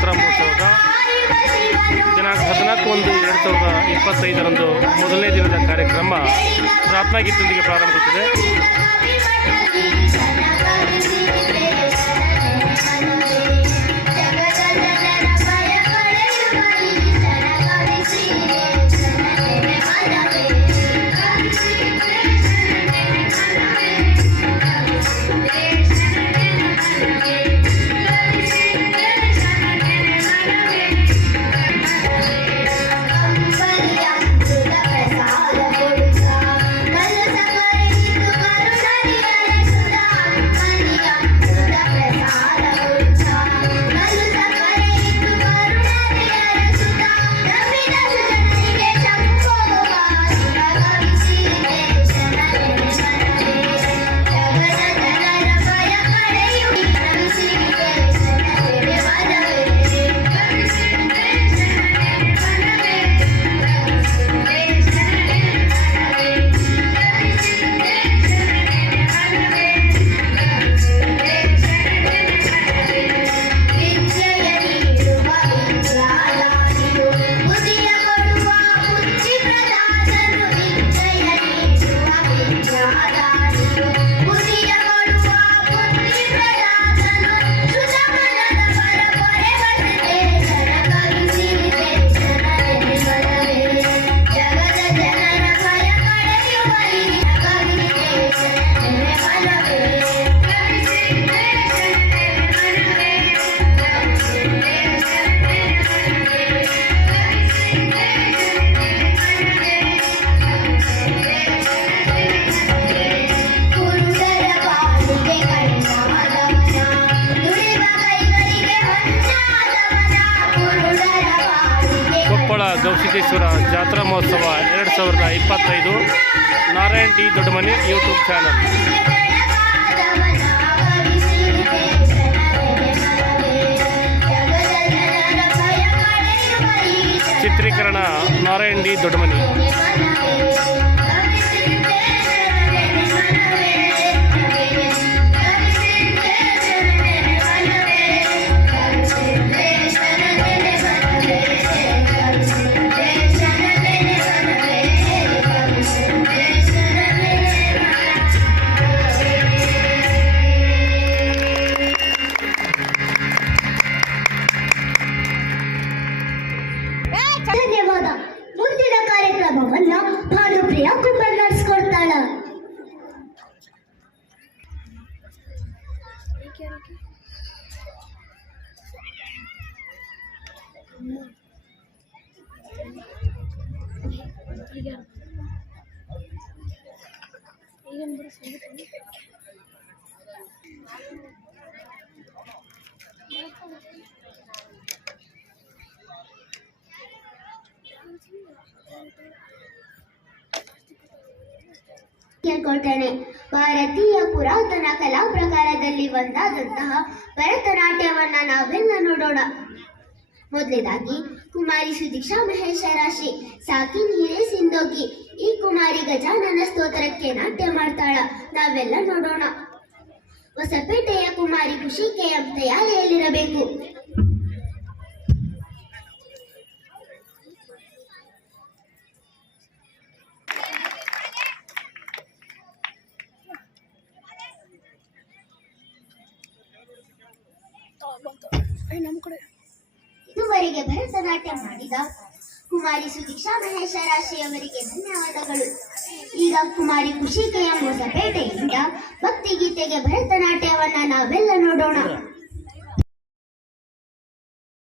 ಜಾತ್ರಾ ಮಹೋತ್ಸವದ ದಿನಾಂಕ ಹದಿನಾಲ್ಕು ಒಂದು ಎರಡು ಸಾವಿರದ ಇಪ್ಪತ್ತೈದರಂದು ಮೊದಲನೇ ದಿನದ ಕಾರ್ಯಕ್ರಮ ಪ್ರಾರ್ಥನಾ ಗೀತದೊಂದಿಗೆ ಪ್ರಾರಂಭಿಸುತ್ತದೆ ಗವಿಸಿದ್ದೇಶ್ವರ ಜಾತ್ರಾ ಮಹೋತ್ಸವ ಎರಡು ಸಾವಿರದ ಇಪ್ಪತ್ತೈದು. Narayan D Doddamani YouTube channel ಚಿತ್ರೀಕರಣ ನಾರಾಯಣ್ ಡಿ ದೊಡ್ಡಮನಿ. ಕಾರ್ಯಕ್ರಮವನ್ನ ಭಾನುಪ್ರಿಯ ಕುಂಬರ್ ನಡೆಸ್ಕೊಡ್ತಾಳ ಕೇಳ್ಕೊಳ್ತೇನೆ. ಭಾರತೀಯ ಪುರಾತನ ಕಲಾ ಪ್ರಕಾರದಲ್ಲಿ ಒಂದಾದಂತಹ ಭರತನಾಟ್ಯವನ್ನ ನಾವೆಲ್ಲ ನೋಡೋಣ. ಮೊದಲೇದಾಗಿ ಕುಮಾರಿ ಸುದೀಕ್ಷಾ ಮಹೇಶ ರಾಶಿ. ಸಾಕಿ ಹಿರೇ ಸಿಂಧೋಗಿ ಈ ಕುಮಾರಿ ಗಜಾನನ ಸ್ತೋತ್ರಕ್ಕೆ ನಾಟ್ಯ ಮಾಡ್ತಾಳ. ನಾವೆಲ್ಲ ನೋಡೋಣ. ಹೊಸಪೇಟೆಯ ಕುಮಾರಿ ಖುಷಿಕೆಯ ತಯಾರಿಯಲ್ಲಿರಬೇಕು ಇದುವರೆಗೆ ಭರತನಾಟ್ಯ ಮಾಡಿದ ಕುಮಾರಿ ಸುದೀಕ್ಷಾ ಮಹೇಶ ರಾಶಿಯವರಿಗೆ ಧನ್ಯವಾದಗಳು. ಈಗ ಕುಮಾರಿ ಖುಷಿಕೆಯ ಹೊಸಪೇಟೆಯಿಂದ ಭಕ್ತಿಗೀತೆಗೆ ಭರತನಾಟ್ಯವನ್ನ ನಾವೆಲ್ಲ ನೋಡೋಣ.